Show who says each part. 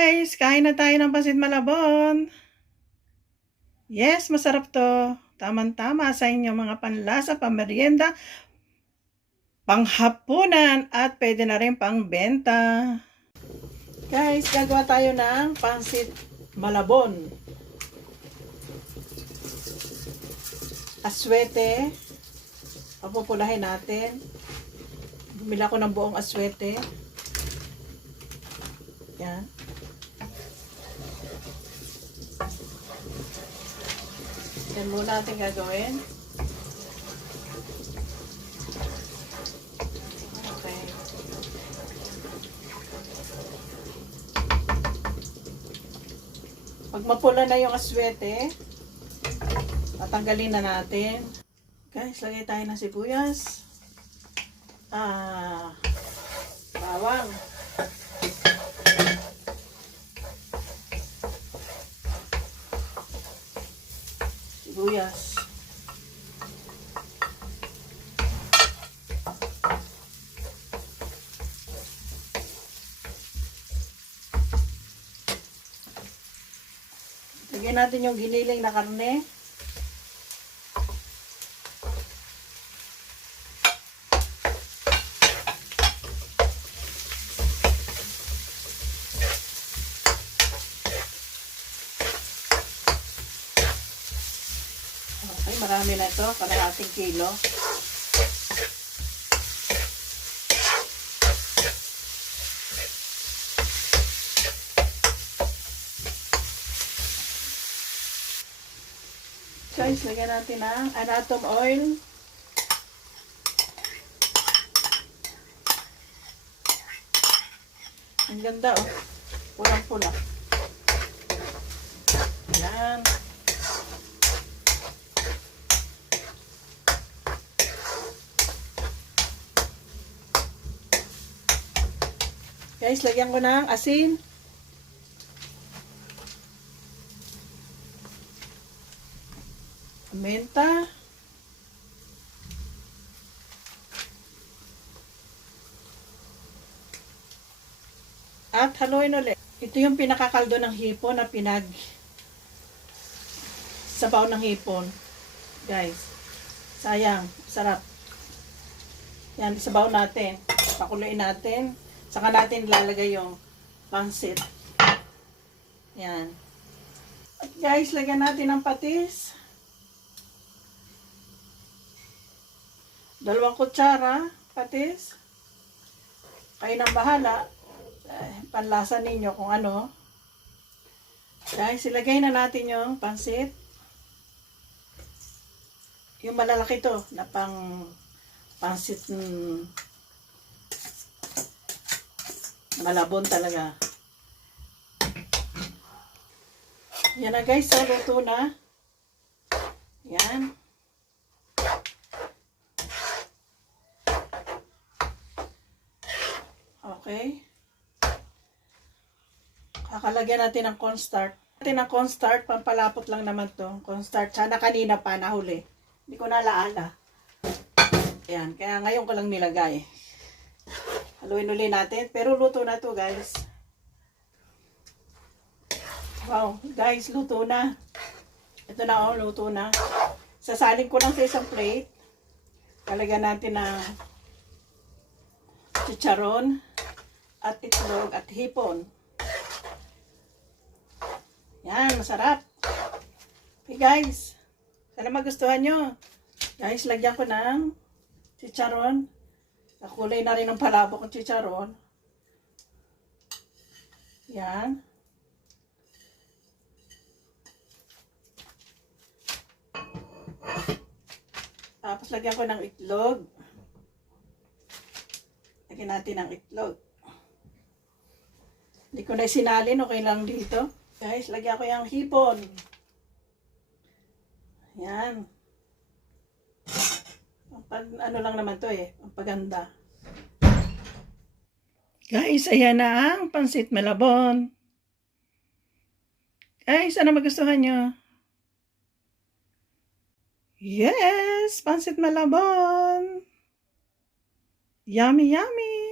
Speaker 1: Guys, kain na tayo ng pasit malabon. Yes, masarap to. Tamang-tama sa inyo mga panlasa, pamerienda, panghapunan, at pwede na rin pang benta. Guys, gagawa tayo ng pansit malabon. Aswete. Papupulahin natin. Bumila ko ng buong aswete. Yan. Yan muna natin gagawin. Pag mapula na yung aswete, tatanggalin na natin. Guys, lagay tayo ng sibuyas. Ah, bawang. sibuyas. Lagyan natin yung giniling na karne. Okay, marami na ito. Kalahating kilo. Guys, lagyan natin ng anatom oil. Ang ganda oh. Pulang-pula. Yan. Guys, lagyan ko ng asin. Menta. At haluin ulit. Ito yung pinakakaldo ng hipon na pinag sabaw ng hipon. Guys, sayang, sarap. Yan, sabaw natin. Pakuluin natin. Saka natin ilalagay yung pansit. Yan. At guys, lagyan natin ng patis. Dalawang kutsara, patis. Kayo nang bahala. Eh, panlasa ninyo kung ano. Guys, ilagay na natin yung pansit. Yung malalaki to, na pang pansit mm, malabon talaga. Yan na guys, so luto na. Yan. Okay. Kakalagyan natin ng cornstarch. Natin ng cornstarch, pampalapot lang naman to. Cornstarch, sana kanina pa nahuli. Hindi ko nalaala. Yan, kaya ngayon ko lang nilagay. Haluin uli natin. Pero luto na to guys. Wow, guys, luto na. Ito na oh, luto na. Sasalin ko lang sa isang plate. Kalagyan natin ng chicharon at itlog at hipon. Yan, masarap. Okay guys, sana magustuhan nyo. Guys, lagyan ko ng chicharon. Nakulay na rin ng palabok ng chicharon. Yan. Tapos lagyan ko ng itlog. Lagyan natin ng itlog. Hindi ko na sinalin, okay lang dito. Guys, lagyan ko yung hipon. Yan. Pag, ano lang naman to eh, ang paganda. Guys, ayan na ang pansit malabon. Guys, ano magustuhan nyo? Yes, pansit malabon. Yummy, yummy.